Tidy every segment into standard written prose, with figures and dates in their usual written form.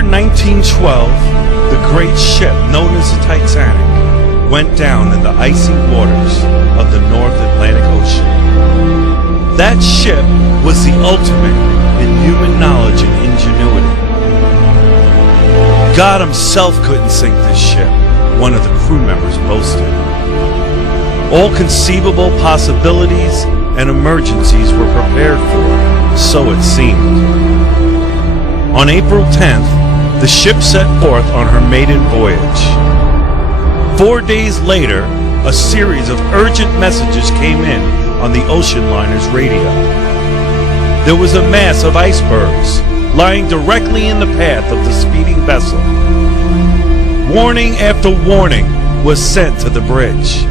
year 1912, the great ship known as the Titanic went down in the icy waters of the North Atlantic Ocean. That ship was the ultimate in human knowledge and ingenuity. God himself couldn't sink this ship, one of the crew members boasted. All conceivable possibilities and emergencies were prepared for, so it seemed. On April 10th, the ship set forth on her maiden voyage. 4 days later, a series of urgent messages came in on the ocean liner's radio. There was a mass of icebergs lying directly in the path of the speeding vessel. Warning after warning was sent to the bridge.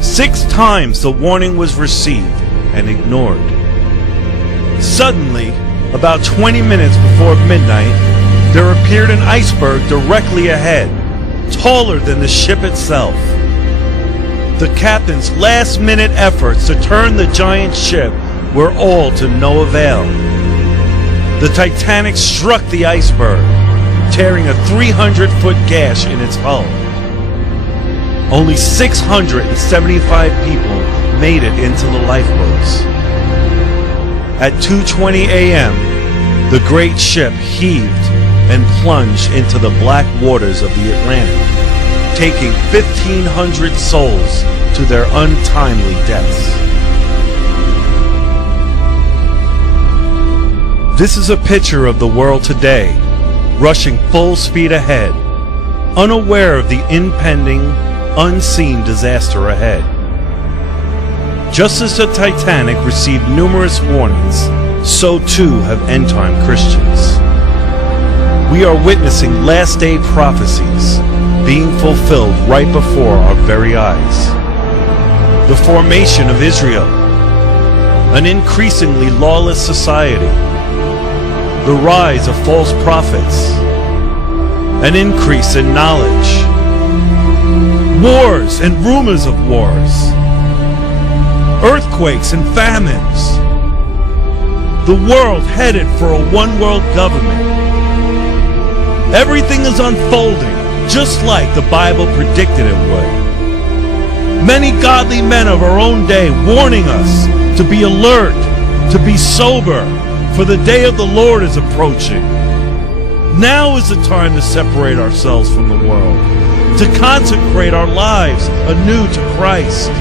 6 times the warning was received and ignored. Suddenly, about 20 minutes before midnight, there appeared an iceberg directly ahead, taller than the ship itself. The captain's last-minute efforts to turn the giant ship were all to no avail. The Titanic struck the iceberg, tearing a 300-foot gash in its hull. Only 675 people made it into the lifeboats. At 2:20 a.m., the great ship heaved and plunged into the black waters of the Atlantic, taking 1,500 souls to their untimely deaths. This is a picture of the world today, rushing full speed ahead, unaware of the impending, unseen disaster ahead. Just as the Titanic received numerous warnings, so too have end-time Christians. We are witnessing last-day prophecies being fulfilled right before our very eyes. The formation of Israel, an increasingly lawless society, the rise of false prophets, an increase in knowledge, wars and rumors of wars, earthquakes and famines, the world headed for a one-world government. Everything is unfolding just like the Bible predicted it would. Many godly men of our own day warning us to be alert, to be sober, for the day of the Lord is approaching. Now is the time to separate ourselves from the world, to consecrate our lives anew to Christ,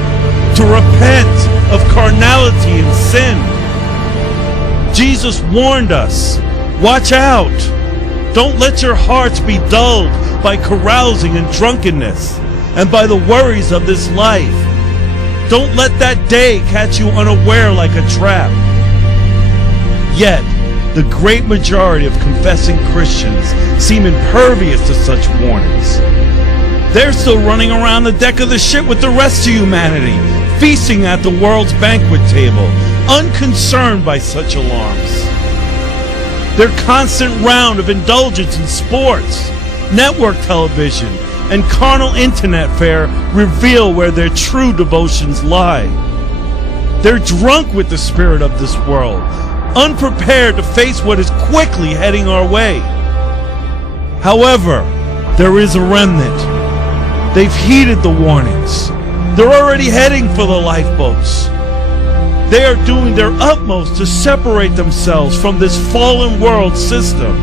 to repent of carnality and sin. Jesus warned us, watch out. Don't let your hearts be dulled by carousing and drunkenness and by the worries of this life. Don't let that day catch you unaware like a trap. Yet, the great majority of confessing Christians seem impervious to such warnings. They're still running around the deck of the ship with the rest of humanity, feasting at the world's banquet table, unconcerned by such alarms. Their constant round of indulgence in sports, network television, and carnal internet fare reveal where their true devotions lie. They're drunk with the spirit of this world, unprepared to face what is quickly heading our way. However, there is a remnant. They've heeded the warnings. They're already heading for the lifeboats. They are doing their utmost to separate themselves from this fallen world system.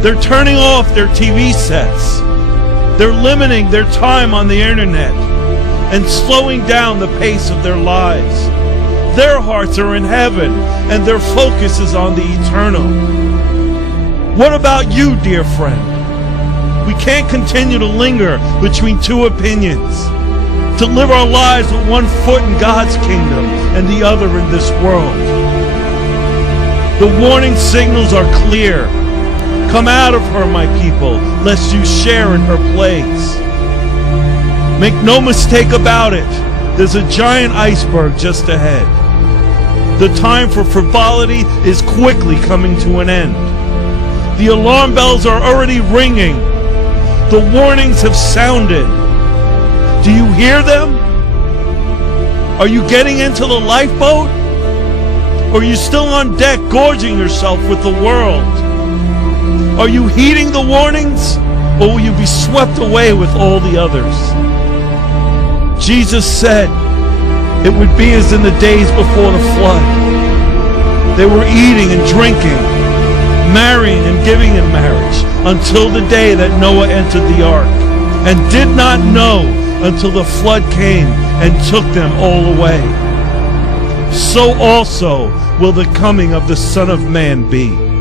They're turning off their TV sets. They're limiting their time on the internet and slowing down the pace of their lives. Their hearts are in heaven and their focus is on the eternal. What about you, dear friend? We can't continue to linger between two opinions, to live our lives with one foot in God's kingdom and the other in this world. The warning signals are clear. Come out of her, my people, lest you share in her plagues. Make no mistake about it, there's a giant iceberg just ahead. The time for frivolity is quickly coming to an end. The alarm bells are already ringing. The warnings have sounded. Do you hear them? Are you getting into the lifeboat? Or are you still on deck gorging yourself with the world? Are you heeding the warnings, or will you be swept away with all the others? Jesus said it would be as in the days before the flood. They were eating and drinking, marrying and giving in marriage, until the day that Noah entered the ark, and did not know until the flood came and took them all away. So also will the coming of the Son of Man be.